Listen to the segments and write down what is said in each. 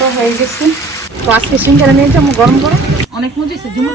তো হয়ে গেছে। তো আজকে সিঙ্গারা নিয়ে যাব গরম গরম অনেক মজা হয়েছে ঝুমুর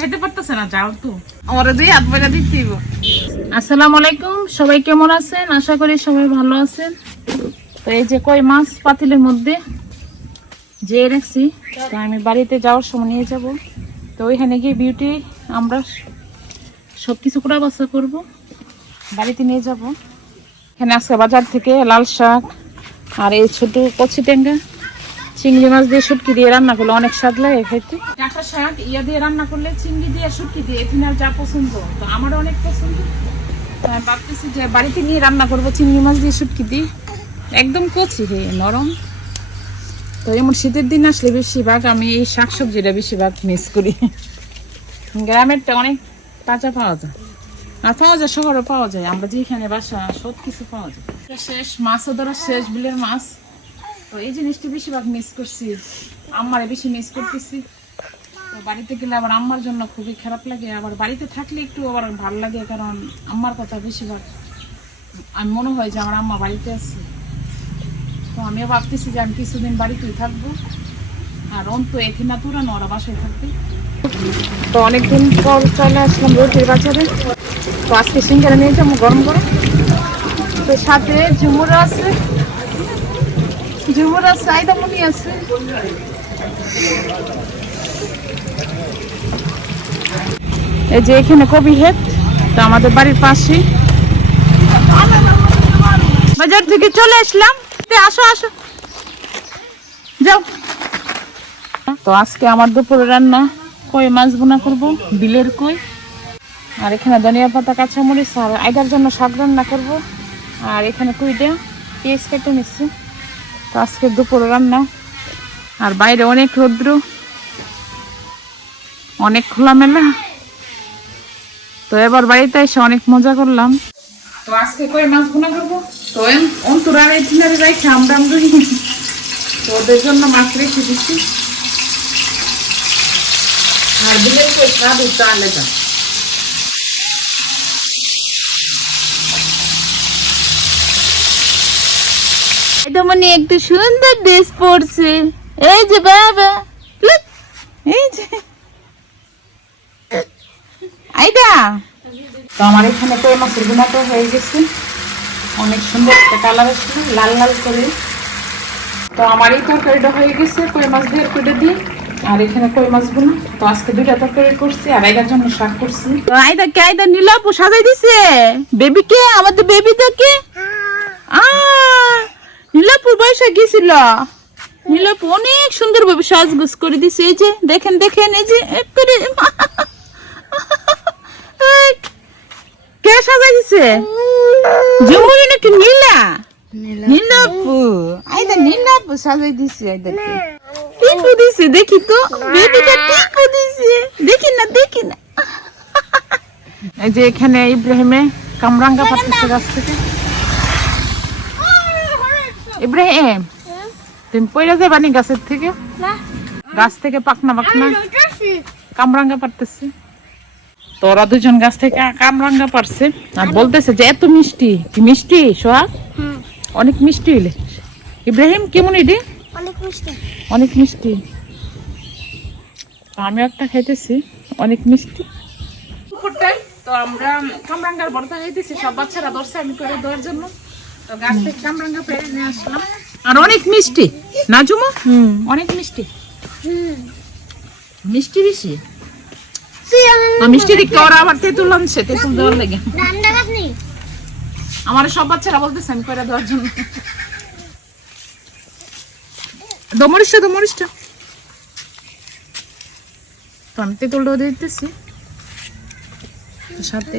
খাইতে পারতেছে না যাও তো। আমার দুই হাত বইটা দিতে আসসালামু আলাইকুম সবাই কেমন আছেন? আশা করি সবাই ভালো আছেন। তো এই যে কই মাছ পাতিলের মধ্যে যে রাখছি তো আমি বাড়িতে যাওয়ার সময় নিয়ে যাব। তো ওইখানে গিয়ে বিউটি আমরা সব কিছু করা বাসা করব। বাড়িতে নিয়ে যাব। এখানে আজকে বাজার থেকে লাল শাক আর এই ছোট কচি টেঙ্গা চিংড়ি মাছ দিয়ে শুটকি দিয়ে রান্না করলে অনেক স্বাদ লাগে খেতে ডাঁটা শাক ইয়া দিয়ে রান্না করলে চিংড়ি দিয়ে শুটকি দিয়ে এখানে যা পছন্দ। তো আমারও অনেক পছন্দ। আমি ভাবতেছি যে বাড়িতে নিয়ে রান্না করব চিংড়ি মাছ দিয়ে শুটকি দিয়ে। একদম কচি হে, নরম। তো এমন শীতের দিন আসলে বেশিরভাগ আমি এই শাক সবজিটা বেশিরভাগ মিস করি। গ্রামেরটা অনেক তাজা পাওয়া যায়। আর পাওয়া যায় শহরে পাওয়া যায়। আমরা যেখানে বাসা সব কিছু পাওয়া যায়। শেষ, মাছও ধরা শেষ, বিলের মাছ। তো এই জিনিসটা বেশিরভাগ মিস করছি। আম্মারে বেশি মিস করতেছি। তো বাড়িতে গেলে আবার আম্মার জন্য খুবই খারাপ লাগে। আবার বাড়িতে থাকলে একটু আবার ভালো লাগে, কারণ আম্মার কথা বেশিরভাগ আমি মনে হয় যে আমার আম্মা বাড়িতে আছে। তো আমিও ভাবতেছি যে আমি কিছুদিন বাড়িতেই থাকব। আর অন্ত এথি না তুরানো ওরা বাসায় থাকবে। তো অনেকদিন পর চলে আসলাম রোটির বাজারে। তো আজকে সিঙ্গারা নিয়ে যাব গরম গরম। তো সাথে ঝুমুর আছে। ঝুমুর আছে আইদামনি আছে। এই যে এখানে কবি হেড, তো আমাদের বাড়ির পাশে বাজার থেকে চলে আসলাম। আসো আসো। যাও। তো আজকে আমার দুপুরে রান্না, কই মাছ বোনা করব, বিলের কই। আর এখানে ধনিয়া পাতা, কাঁচামরিচ আর আইডার জন্য শাক রান্না করব। আর এখানে কুইটা পেঁয়াজ কেটে নিচ্ছি। তো আজকে দুপুরে রান্না। আর বাইরে অনেক রৌদ্র। অনেক খোলামেলা। তো এবার বাড়িতে এসে অনেক মজা করলাম। তো আজকে কই মাছ বোনা করব? তো অন্তরা দিনের রাইখে আমরা আমরা তো ওদের জন্য মাছ রেখে দিচ্ছি। আর বিলের স্বাদ হচ্ছে আলাদা মানে একটু সুন্দর ড্রেস পরছে। এই যে বাবা এই যে। আইদা তো আমার এখানে কই মাছের গুণাটা হয়ে গেছে। অনেক সুন্দর একটা কালার লাল লাল করে। তো আমার এই তরকারিটা হয়ে গেছে কই মাছ দিয়ে কেটে দিয়ে আর এখানে কই মাছ গুনা তো আজকে দুইটা তরকারি করছি আর এগার জন্য শাক করছি। তো আইদা কে আইদা নীলাপু সাজাই দিছে। বেবি কে আমাদের বেবি তো কে আ গেছিল। নীলাপু অনেক সুন্দর ভাবে সাজগুজ করে দিছে। এই যে দেখেন দেখেন এই যে কে সাজাই দিছে জুমুরি নাকি নীলা? নীলাপু। আইদা নীলাপু সাজাই দিছে আইদা টিপু দিছে দেখি তো। বেবিটা টিপু দিছে। দেখি না দেখি না। এই যে এখানে ইব্রাহিমে কামরাঙ্গা পাঠাচ্ছে গাছ থেকে। ইব্রাহিম তুমি যাবা নি গাছের থেকে? গাছ থেকে পাকনা পাকনা কামরাঙ্গা পারতেছে। তো ওরা দুজন গাছ থেকে কামরাঙ্গা পারছে। আর বলতেছে যে এত মিষ্টি। কি মিষ্টি সোহাগ? অনেক মিষ্টি হইলে। ইব্রাহিম কেমন এটি? অনেক মিষ্টি। অনেক মিষ্টি। আমিও একটা খাইতেছি। অনেক মিষ্টি। তো আমরা কামরাঙ্গার ভর্তা খাইতেছি সব বাচ্চারা ধরছে আমি করে দেওয়ার জন্য। তো গাছ থেকে কামরাঙ্গা পেরে নিয়ে আসলাম। আর অনেক মিষ্টি। না জুমা অনেক মিষ্টি। মিষ্টি বেশি? মিষ্টি দিকে ওরা আবার তেঁতুল আনছে তেঁতুল দেওয়ার লেগে। আমার সব বাচ্চারা বলতেছে আমি করে দেওয়ার জন্য। দমরিসটা দমরিসটা তো আমি তেঁতুলটাও দিতেছি। সাথে।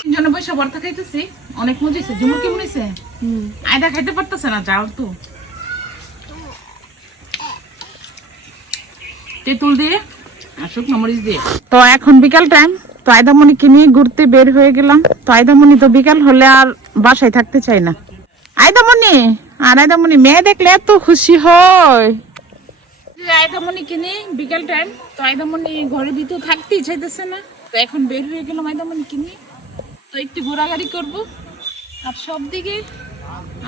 তিনজনে বসে ভর্তা খাইতেছি অনেক মজা হয়েছে ঝুমুর কেমন হয়েছে আয়দা খাইতে পারতেছে না যাও তো। তেঁতুল দিয়ে আর শুকনো মরিচ দিয়ে। তো এখন বিকাল টাইম তো আয়দামণিকে নিয়ে ঘুরতে বের হয়ে গেলাম। তো আয়দামণি তো বিকাল হলে আর বাসায় থাকতে চায় না। আয়দামণি আর আয়দামণি মেয়ে দেখলে এত খুশি হয়। আয়দামণি কিনে বিকাল টাইম তো আয়দামণি ঘরের ভিতর থাকতেই চাইতেছে না। তো এখন বের হয়ে গেলাম আয়দামণি কিনে তো একটু ঘোরাঘুরি করব। আর সব দিকে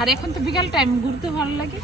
আর এখন তো বিকাল টাইম ঘুরতে ভালো লাগে।